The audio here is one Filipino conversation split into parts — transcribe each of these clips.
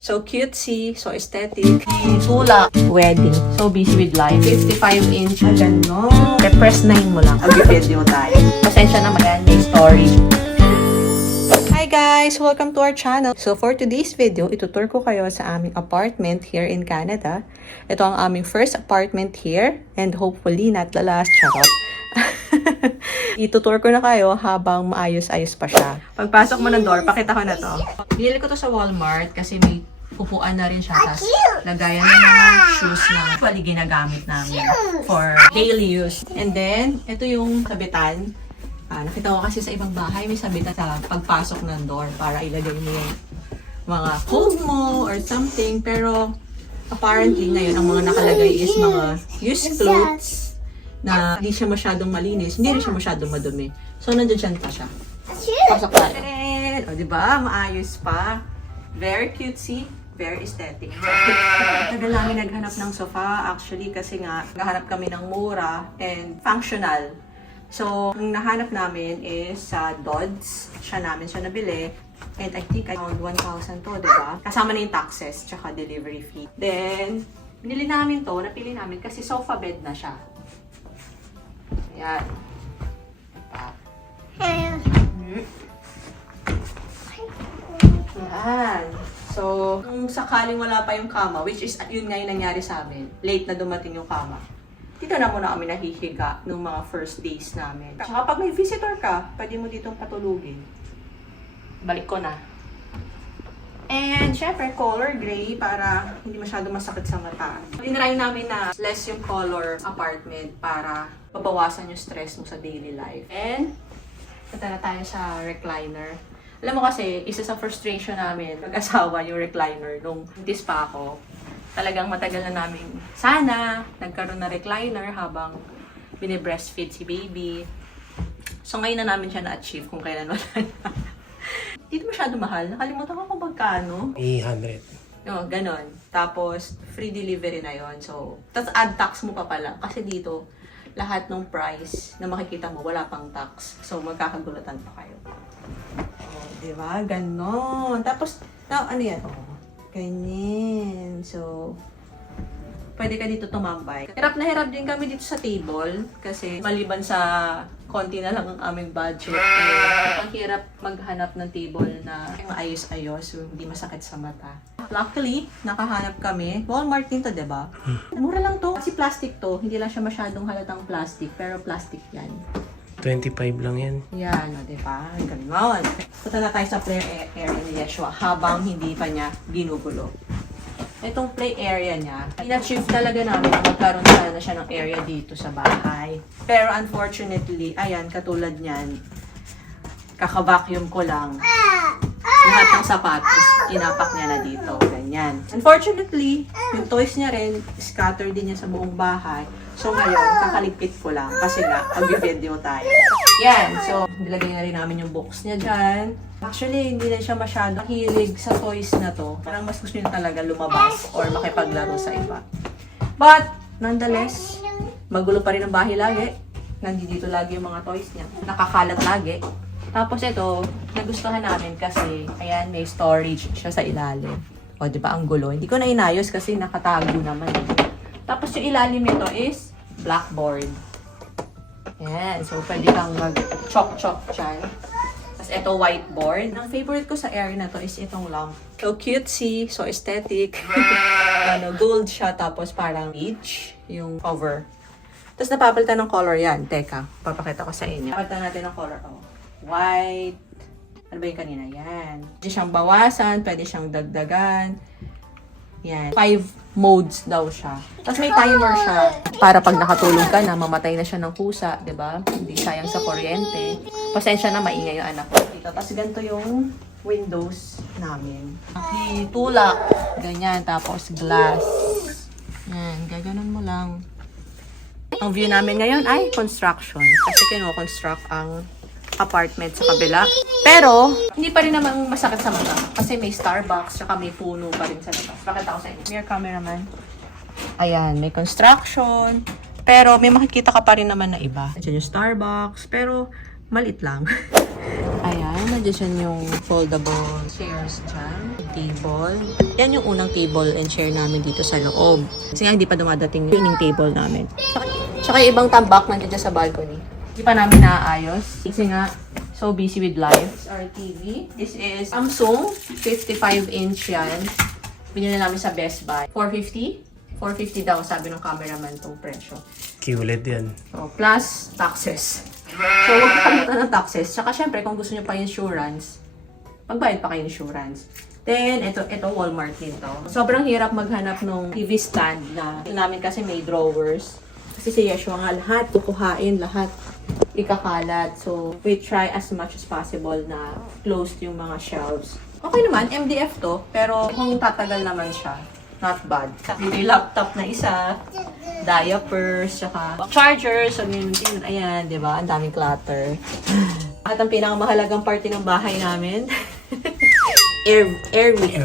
So cutesy, so aesthetic. Tulak, wedding. So busy with life. 55-inch. Ganon. Press 9 mo lang. Mag-video tayo. Pasensya naman yan, may story. Hi guys! Welcome to our channel. So for today's video, itutur ko kayo sa aming apartment here in Canada. Ito ang aming first apartment here and hopefully not the last. Charot. Itutur ko na kayo habang maayos-ayos pa siya. Pagpasok mo ng door, pakita ko na to. Binili ko to sa Walmart kasi may upuan na rin siya. Tapos lagayan ng mga shoes na actually ginagamit namin for daily use. And then, ito yung sabitan. Nakita ko kasi sa ibang bahay may sabitan sa pagpasok ng door para ilagay mo yung mga coat mo or something. Pero apparently ngayon ang mga nakalagay is mga used clothes na hindi siya masyadong malinis, hindi rin siya masyadong madumi. So, nandiyan pa siya. Pasok tayo. O, diba? Maayos pa. Very cutesy. Very aesthetic. Tagal namin naghanap ng sofa, actually, kasi nga, naghanap kami ng mura and functional. So, ang nahanap namin is sa Dodds. Siya nabili. And I think around 1,000 to, diba? Kasama na yung taxes, tsaka delivery fee. Then, binili namin to, napili namin kasi sofa bed na siya. Ayan. Ayan. So, kung sakaling wala pa yung kama, which is yun nga yung nangyari sa amin, late na dumating yung kama, dito na muna kami nahihiga nung mga first days namin. Saka pag may visitor ka, pwede mo ditong patulugin. Balik ko na. And syempre, color gray para hindi masyado masakit sa mata. Tinry namin na less yung color apartment para mabawasan yung stress mo sa daily life. And, punta na tayo sa recliner. Alam mo kasi, isa sa frustration namin, mag-asawa yung recliner nung buntis pa ako. Talagang matagal na namin sana nagkaroon na recliner habang binibreastfeed si baby. So ngayon na namin siya na-achieve kung kailan wala na. Dito masyado mahal. Nakalimutan ko kung magkano. 800. No, ganon. Tapos, free delivery na yon. So, tapos add tax mo pa pala. Kasi dito, lahat ng price na makikita mo, wala pang tax. So, magkakagulatan pa kayo. Oh, diba? Ganon. Tapos, ano yan? Oh, ganyan. So, pwede ka dito tumambay. Hirap na hirap din kami dito sa table. Kasi, maliban sa konti na lang ang aming budget. Ang hirap maghanap ng table na maayos-ayos, so hindi masakit sa mata. Luckily, nakahanap kami. Walmart din to, diba? Mura lang to. Kasi plastic to. Hindi lang siya masyadong halatang plastic, pero plastic yan. 25 lang yan. Yan, o, diba? Ganon. Punta na tayo sa play area ni Yeshua habang hindi pa niya ginugulo. Itong play area niya, ina-achieve talaga namin na magkaroon sana siya ng area dito sa bahay. Pero unfortunately, ayan, katulad niyan, kaka-vacuum ko lang. Lahat ng sapatos, inapak niya na dito. Ganyan. Unfortunately, yung toys niya rin, scatter din niya sa buong bahay. So ngayon, kakaligpit ko lang kasi nga, pag-video tayo. Yan. So, nilagay na rin namin yung box niya dyan. Actually, hindi na siya masyadong hilig sa toys na to. Parang mas gusto niya talaga lumabas or makipaglaro sa iba. But, nonetheless, magulo pa rin ang bahay lagi. Nandito lagi yung mga toys niya. Nakakalat lagi. Tapos ito, nagustuhan namin kasi, ayan, may storage siya sa ilalim. O, di ba, ang gulo. Hindi ko na inayos kasi nakatago naman. Tapos yung ilalim nito is blackboard. Ayan, so pwede kang mag-chok-chok dyan. Tapos ito, whiteboard. Ang favorite ko sa area na to is itong lamp. So cutesy, so aesthetic. Gold siya, tapos parang beige yung cover. Tapos napapalitan ng color yan. Teka, papakita ko sa inyo. Papalitan natin ng color. Oh, white. Ano ba yung kanina? Yan. Pwede siyang bawasan, pwede siyang dagdagan. Yan. 5 modes daw siya. Tapos may timer siya. Para pag nakatulog ka na, mamatay na siya ng kusa, 'di ba? Hindi sayang sa kuryente. Pasensya na, maingay yung anak ko dito. Tapos ganito yung windows namin. Tulak. Ganyan. Tapos glass. Yan. Gaganon mo lang. Ang view namin ngayon ay construction. Kasi kino-construct ang apartment sa kabila. Pero, hindi pa rin naman masakit sa mata. Kasi may Starbucks, saka may puno pa rin sa labas. Pakita ko sa inyo. Here, cameraman. Ayan, may construction. Pero, may makikita ka pa rin naman na iba. Diyan yung Starbucks. Pero, maliit lang. Ayan, Diyan yung foldable chairs dyan. Table. Yan yung unang table and chair namin dito sa loob. Kasi nga hindi pa dumadating yung table namin. Tsaka yung ibang tambak nandiyan dyan sa balcony. Hindi pa namin naaayos. Kasi nga, so busy with life. This is our TV. This is Samsung. 55-inch yan. Binili namin sa Best Buy. 450? 450 daw, sabi ng cameraman tong presyo. QLED yan. So, plus taxes. So, huwag kakalimutan ng taxes. Tsaka, syempre, kung gusto nyo pa insurance, magbayad pa kayo insurance. Then, ito Walmart din to. Sobrang hirap maghanap ng TV stand na ito namin kasi may drawers. Kasi si Yeshua nga lahat, kukuhain, lahat ikakalat. So, we try as much as possible na closed yung mga shelves. Okay naman, MDF to, pero kung tatagal naman siya, not bad. May laptop na isa, diapers, tsaka chargers, so yun, ayan, di ba? Ang daming clutter. At ang pinakamahalagang parte ng bahay namin, air wick.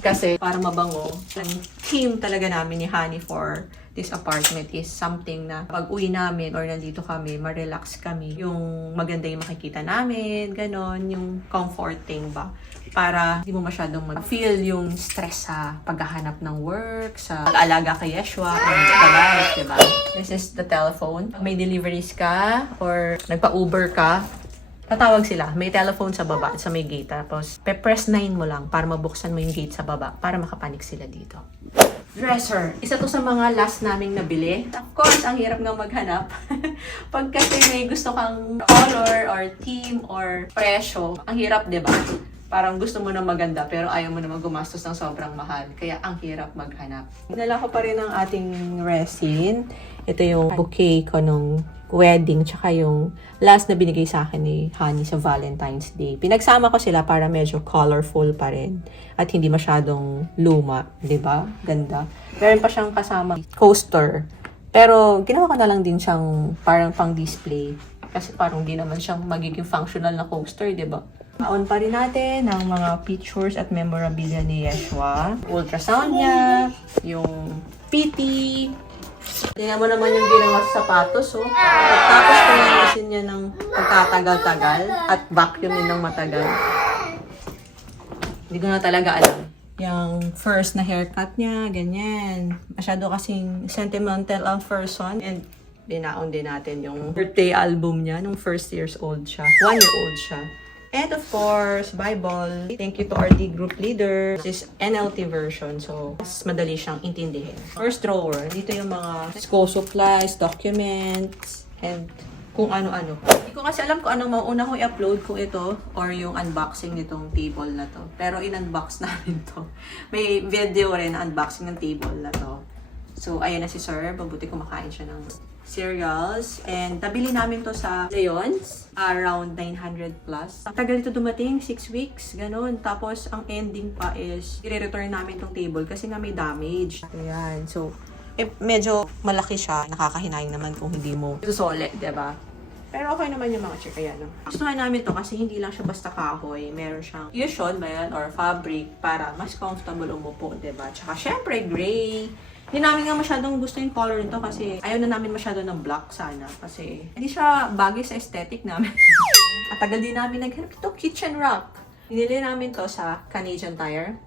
Kasi para mabango, ang theme talaga namin ni Honey for this apartment is something na pag uwi namin or nandito kami, ma-relax kami. Yung maganda yung makikita namin, ganon, yung comforting ba? Para hindi mo masyadong mag-feel yung stress sa paghahanap ng work, sa pag-alaga kay Yeshua, or sa life, diba? This is the telephone. Pag may deliveries ka, or nagpa-Uber ka, tatawag sila. May telephone sa baba, sa may gate. Tapos, press 9 mo lang para mabuksan mo yung gate sa baba para makapanik sila dito. Dresser. Isa to sa mga last naming nabili. Of course, ang hirap nga maghanap. Pag kasi may gusto kang color or theme or presyo, ang hirap, diba? Parang gusto mo na maganda pero ayaw mo naman gumastos ng sobrang mahal. Kaya ang hirap maghanap. Dinala ko pa rin ang ating resin. Ito yung bouquet ko nung wedding tsaka yung last na binigay sa akin ni Honey sa Valentine's Day. Pinagsama ko sila para medyo colorful pa rin at hindi masyadong luma, 'di ba? Ganda. Meron pa siyang kasama coaster. Pero ginawa ko na lang din siyang parang pang-display kasi parang di naman siyang magiging functional na coaster, 'di ba? On pa rin natin ang mga pictures at memorabilia ni Yeshua. Ultrasound niya, yung PT. Tingnan mo naman yung ginawa sa sapatos, oh. Tapos pinalisin niya ng pagtatagal-tagal at vacuumin ng matagal. Hindi ko na talaga alam. Yung first na haircut niya, ganyan. Masyado kasing sentimental ang person. And binaon din natin yung birthday album niya nung first years old siya. 1 year old siya. And of course, Bible. Thank you to our D group leader. This is NLT version, so mas madali siyang intindihin. First drawer, dito yung mga school supplies, documents, and kung ano-ano. Hindi ko kasi alam kung anong mauna ko i-upload kung ito or yung unboxing nitong table na to. Pero in-unbox namin to. May video rin na unboxing ng table na to. So, ayan na si Sir. Mabuti kumakain siya ng cereals. And nabili namin to sa Leon's. Around 900 plus. Ang tagal ito dumating, 6 weeks, ganun. Tapos, ang ending pa is, i-return namin tong table kasi nga may damage. Ayan. So, medyo malaki siya. Nakakahinayang naman kung hindi mo susole, diba? Pero okay naman yung mga chair. Kaya, no? Gusto nga namin to kasi hindi lang siya basta kahoy. Meron siyang cushion ba yan? Or fabric para mas comfortable umupo, diba? Tsaka, syempre, gray. Hindi namin nga masyadong gusto yung color nito kasi ayaw na namin masyado ng black sana kasi hindi siya bagay sa aesthetic namin. At tagal din namin naghanap ito, kitchen rack. Binili namin to sa Canadian Tire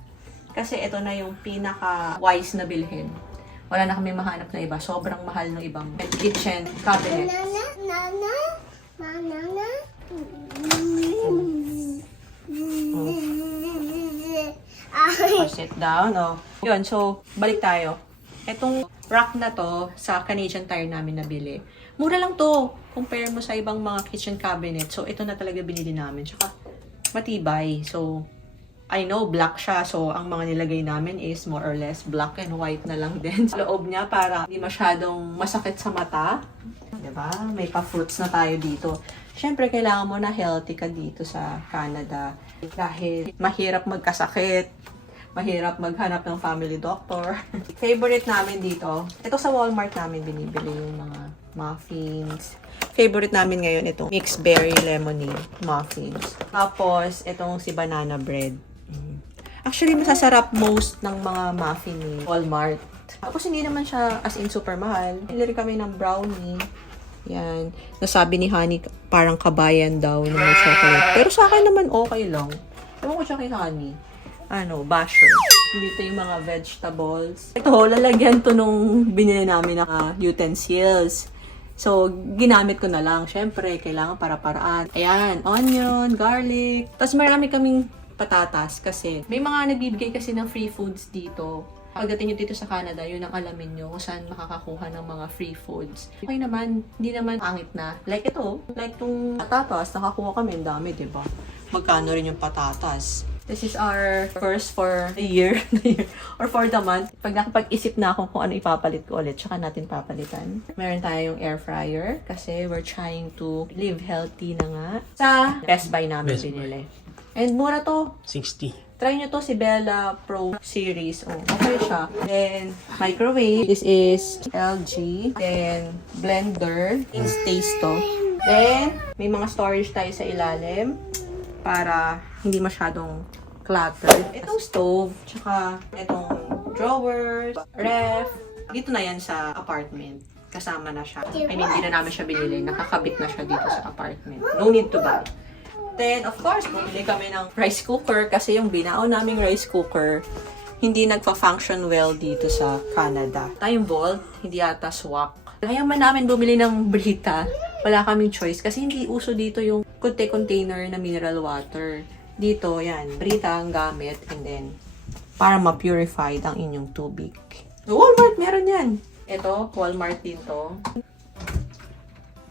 kasi ito na yung pinaka-wise na bilhin. Wala na kami mahanap na iba. Sobrang mahal ng ibang kitchen cabinet. Sit down. Oh. Yun, so balik tayo. Etong rack na to, sa Canadian Tire namin nabili. Mura lang to, compare mo sa ibang mga kitchen cabinet. So, ito na talaga binili namin. Tsaka, matibay. So, I know, black siya. So, ang mga nilagay namin is more or less black and white na lang din. Sa loob niya, para hindi masyadong masakit sa mata. Diba? May pa-fruits na tayo dito. Siyempre, kailangan mo na healthy ka dito sa Canada. Dahil mahirap magkasakit. Mahirap maghanap ng family doctor. Favorite namin dito, ito sa Walmart namin binibili yung mga muffins. Favorite namin ngayon itong mixed berry lemonade muffins. Tapos, itong si banana bread. Actually, masasarap most ng mga muffin ni Walmart. Tapos, hindi naman siya as in super mahal. Bili rin kami ng brownie. Yan. Nasabi ni Honey, parang kabayan daw na may chocolate. Pero sa akin naman okay lang. Ewan ko siya kay Honey. Basher. Dito yung mga vegetables. Ito, lalagyan to nung binili namin na utensils. So, ginamit ko na lang. Siyempre, kailangan para-paraan. Ayan, onion, garlic. Tapos marami kaming patatas kasi may mga nagbibigay kasi ng free foods dito. Pagdating nyo dito sa Canada, yun ang alamin nyo kung saan makakakuha ng mga free foods. Okay naman, hindi naman pangit na. Like ito, like itong patatas, nakakuha kami, ang dami, diba? Magkano rin yung patatas. This is our first for the year, or for the month. Pag nakapag-isip na ako kung ano ipapalit ko ulit, tsaka natin papalitan. Meron tayong air fryer kasi we're trying to live healthy na nga. Sa Best Buy namin Best Buy. binili. And mura to. 60. Try nyo to si Bella Pro Series. Okay siya. Then, microwave. This is LG. Then, blender. Instaste to. Then, may mga storage tayo sa ilalim para hindi masyadong cluttered. Itong stove, tsaka itong drawers, ref. Dito na yan sa apartment. Kasama na siya. I mean, hindi na namin siya binili. Nakakabit na siya dito sa apartment. No need to buy. Then, of course, bumili kami ng rice cooker kasi yung binao naming rice cooker hindi nagpa-function well dito sa Canada. Tayong Volt, hindi ata swak. Kaya man namin bumili ng Brita, wala kaming choice kasi hindi uso dito yung container na mineral water. Dito, yan, Brita ang gamit and then para ma-purified ang inyong tubig. Sa Walmart, meron yan. Ito, Walmart din to.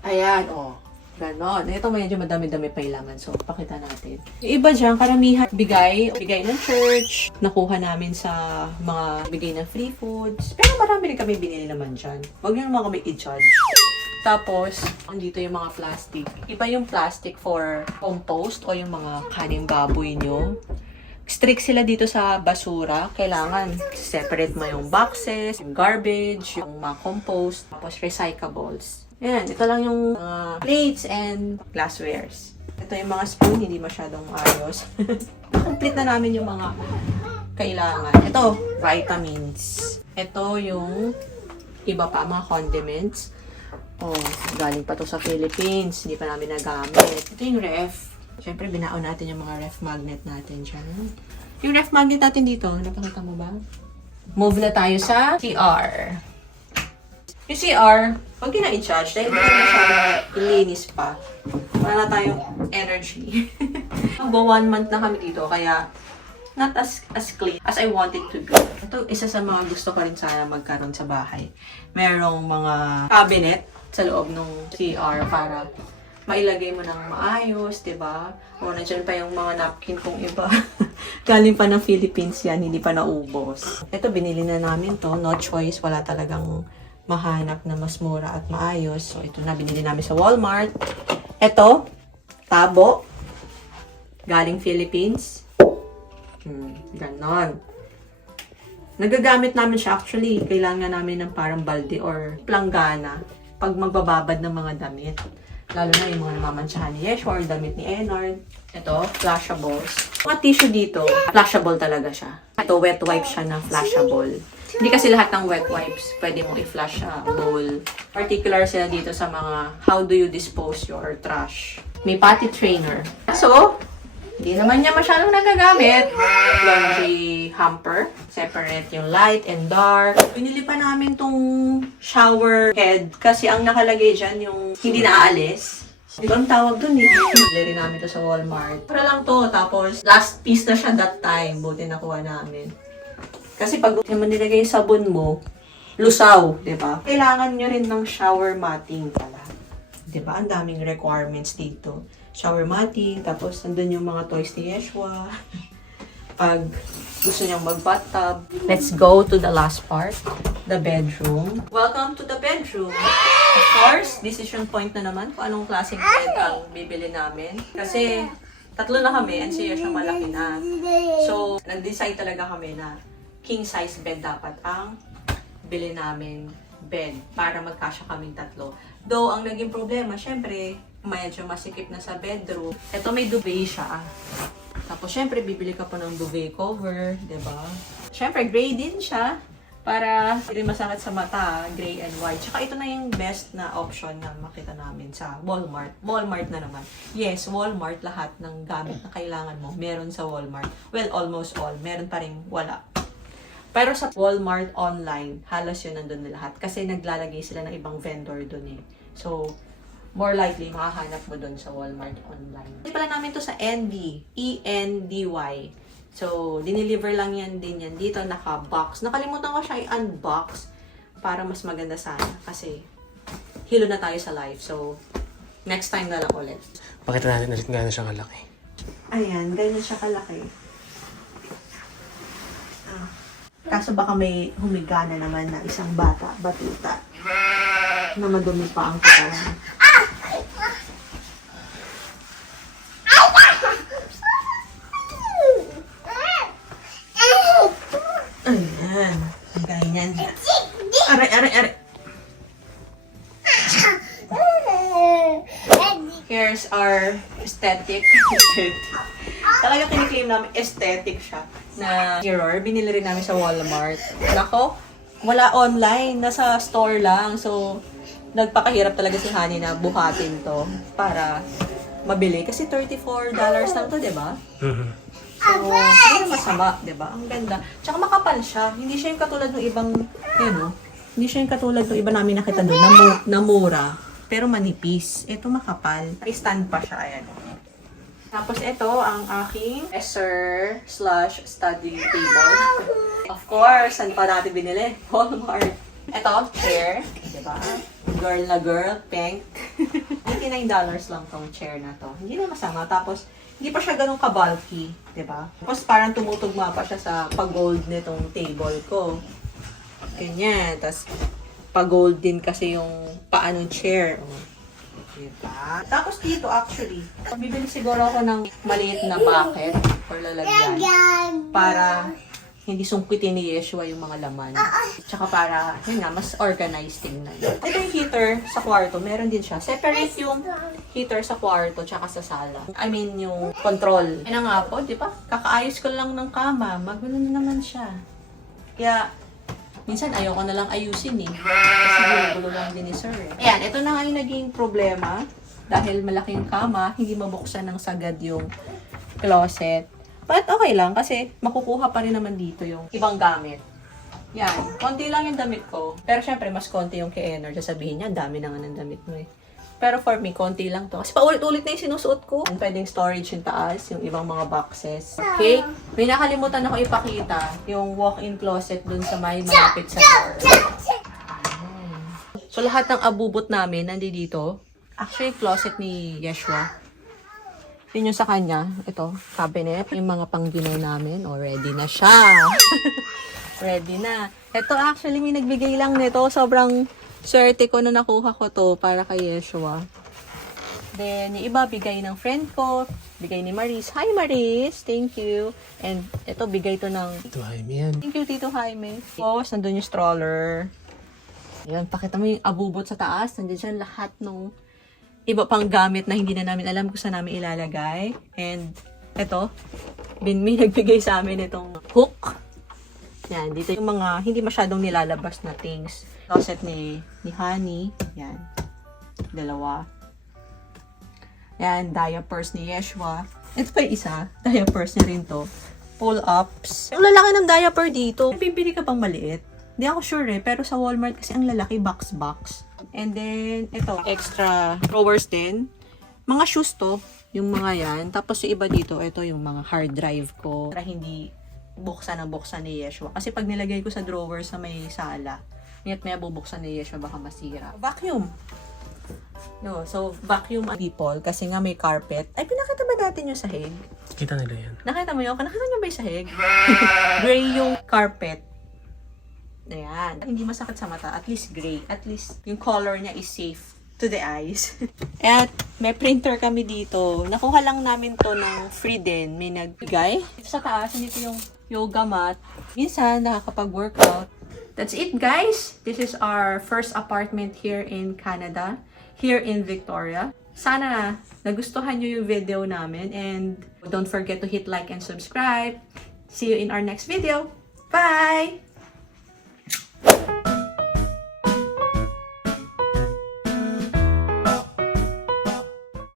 Ayan, ganon. Ito medyo madami-dami pa ilaman. So, pakita natin. Yung iba dyan, karamihan bigay ng church. Nakuha namin sa mga bigay ng free foods. Pero marami rin kami binili naman dyan. Huwag nyo naman kami i-judge. Tapos, andito yung mga plastic. Iba yung plastic for compost o yung mga kaning baboy nyo. Strict sila dito sa basura. Kailangan separate mo yung boxes, yung garbage, yung mga compost, tapos recyclables. Ayan, ito lang yung plates and glasswares. Ito yung mga spoon, hindi masyadong ayos. Complete na namin yung mga kailangan. Ito, vitamins. Ito yung iba pa, mga condiments. Galing pa to sa Philippines. Hindi pa namin nagamit. Ito yung ref. Siyempre, binaon natin yung mga ref magnet natin dyan. Yung ref magnet natin dito, napakita mo ba? Move na tayo sa CR. Yung CR, huwag yun na i-charge dahil hindi na siya ilinis pa. Wala na tayong energy. Go 1 month na kami dito, kaya not as clean as I want it to be. Ito, isa sa mga gusto ko rin sana magkaroon sa bahay. Merong mga cabinet sa loob ng CR para mailagay mo ng maayos, diba? O, nandiyan pa yung mga napkin kong iba. Galing pa ng Philippines yan, hindi pa naubos. Ito, binili na namin to. No choice, wala talagang mahanap na mas mura at maayos. So, ito na, binili namin sa Walmart. Ito, tabo. Galing Philippines. Ganon. Nagagamit namin siya actually. Kailangan namin ng parang balde or planggana pag magbababad ng mga damit. Lalo na yung mga namamantsahan ni Yeshua or damit ni Enard. Ito, flashables. Mga tissue dito, flashable talaga siya. Ito, wet wipe siya na flashable. Hindi kasi lahat ng wet wipes pwede mo i-flush sa bowl. Particular sila dito sa mga how do you dispose your trash. May potty trainer. So, hindi naman niya masyadong nagagamit. Laundry hamper. Separate yung light and dark. Pinili pa namin tong shower head kasi ang nakalagay dyan yung hindi naaalis. Di ba ang tawag dun eh? Pinili rin namin to sa Walmart. Para lang to. Tapos, last piece na siya that time. Buti nakuha namin. Kasi pag naman nilagay yung sabon mo, lusaw, di ba? Kailangan nyo rin ng shower matting pala. Di ba? Ang daming requirements dito. Shower matting, tapos nandun yung mga toys ni Yeshua. Pag gusto niyang mag-bathtub. Let's go to the last part, the bedroom. Welcome to the bedroom. Of course, decision point na naman kung anong klaseng bed ang bibili namin. Kasi tatlo na kami and si Yeshua malaki na. So, nag-decide talaga kami na king-size bed dapat ang bili namin bed para magkasya kaming tatlo. Though, ang naging problema, syempre, medyo masikip na sa bedroom. Ito may duvet siya. Tapos, syempre, bibili ka pa ng duvet cover, diba? Syempre, gray din siya. Para hindi masakit sa mata, gray and white. Tsaka ito na yung best na option na makita namin sa Walmart. Walmart na naman. Yes, Walmart, lahat ng gamit na kailangan mo, meron sa Walmart. Well, almost all. Meron pa rin wala. Pero sa Walmart online, halos yun nandun na lahat. Kasi naglalagay sila ng ibang vendor dun eh. So, more likely, makahanap mo dun sa Walmart online. Hindi pala namin to sa Endy. E-N-D-Y. So, dineliver lang yan din yan dito, naka-box. Nakalimutan ko siya i-unbox para mas maganda sana. Kasi, hilo na tayo sa live. So, next time na lang ulit. Pakita natin ulit gaano siya kalaki. Ayan, ganyan siya kalaki. Kaso baka may humigana naman na isang batuta, na madumi pa ang katawan. Ayan. Ganyan. Aray. Here's our aesthetic. Talaga kiniklaim namin aesthetic siya na mirror. Binili rin namin sa Walmart. Nako, wala online. Nasa store lang. So, nagpakahirap talaga si Honey na buhatin to para mabili. Kasi $34 lang to, diba? So, hindi na masama, diba? Ang ganda. Tsaka makapal siya. Hindi siya yung katulad ng ibang, hindi siya yung katulad ng iba namin nakita doon na mura. Pero manipis. Ito makapal. May stand pa siya. Ayan. Tapos ito ang aking dresser/study table. Of course, saan pa natin binili? Walmart. Ito, chair. Diba? Girl na girl, pink. $99 lang tong chair na to. Hindi na masama. Tapos, hindi pa siya ganun ka-bulky. Diba? Tapos parang tumutugma pa siya sa pag-gold nitong table ko. Ganyan. Tapos, pag-gold din kasi yung paanong chair. Diba? Tapos dito actually, bibili siguro ako ng maliit na bucket or lalagyan para hindi sungkitin ni Yeshua yung mga laman. Tsaka para, yun nga, mas organized tingnan. Ito yung heater sa kwarto, meron din siya. Separate yung heater sa kwarto tsaka sa sala. I mean, yung control. Yan nga po, di ba? Kakaayos ko lang ng kama, magulo na naman siya. Kaya, minsan ayoko na lang ayusin eh. Kasi gulo lang din ni Sir eh. Ayan, ito na nga yung naging problema. Dahil malaking kama, hindi mabuksan ng sagad yung closet. But okay lang kasi makukuha pa rin naman dito yung ibang gamit. Yan, konti lang yung damit ko. Pero syempre, mas konti yung kay Enor. Sasabihin niya, dami na nga ng damit mo eh. Pero for me, konti lang to. Kasi paulit-ulit na yung sinusuot ko. Pwedeng storage yung taas, yung ibang mga boxes. Okay? May nakalimutan ako ipakita. Yung walk-in closet dun sa may malapit sa door. So, lahat ng abubot namin nandito. Actually, closet ni Yeshua. Yun yung sa kanya. Ito, cabinet. Yung mga pang-dinner namin. O, ready na siya. Ready na. Ito, actually, may nagbigay lang nito. Sobrang swerte ko na nakuha ko to para kay Yeshua. Then, yung iba, bigay ng friend ko. Bigay ni Maris. Hi, Maris! Thank you. And, ito, bigay to ng... Tito Jaime yan. Thank you, Tito Jaime. Tapos, nandun yung stroller. Ayan, pakita mo yung abubot sa taas. Nandun dyan lahat ng iba pang gamit na hindi na namin alam kung saan namin ilalagay. And, ito, may nagbigay sa amin itong hook. Yan, dito yung mga hindi masyadong nilalabas na things. Closet ni Honey. Yan. Dalawa. Yan, diapers ni Yeshua. Ito pa yung isa. Diapers niya rin to. Pull-ups. Yung lalaki ng diaper dito. Pipili ka pang maliit. Hindi ako sure eh. Pero sa Walmart kasi ang lalaki, box. And then, ito, extra drawers din. Mga shoes to. Yung mga yan. Tapos yung iba dito, ito yung mga hard drive ko. Para hindi buksan ni Yeshua. Kasi pag nilagay ko sa drawer sa may sala, ngayon may bubuksan ni Yeshua, baka masira. Vacuum. No, so vacuum people kasi nga may carpet. Ay, pinakita ba natin yung sahig? Kita nila yan. Nakita mo yun? Nakita nyo ba yung sahig? Gray yung carpet. Ayan. Hindi masakit sa mata. At least gray. At least yung color niya is safe to the eyes. At may printer kami dito. Nakuha lang namin to ng free din. May nagbigay. Dito sa taas, dito yung yoga mat. Minsan, nakakapag-workout. That's it, guys. This is our first apartment here in Canada. Here in Victoria. Sana nagustuhan nyo yung video namin. And don't forget to hit like and subscribe. See you in our next video. Bye!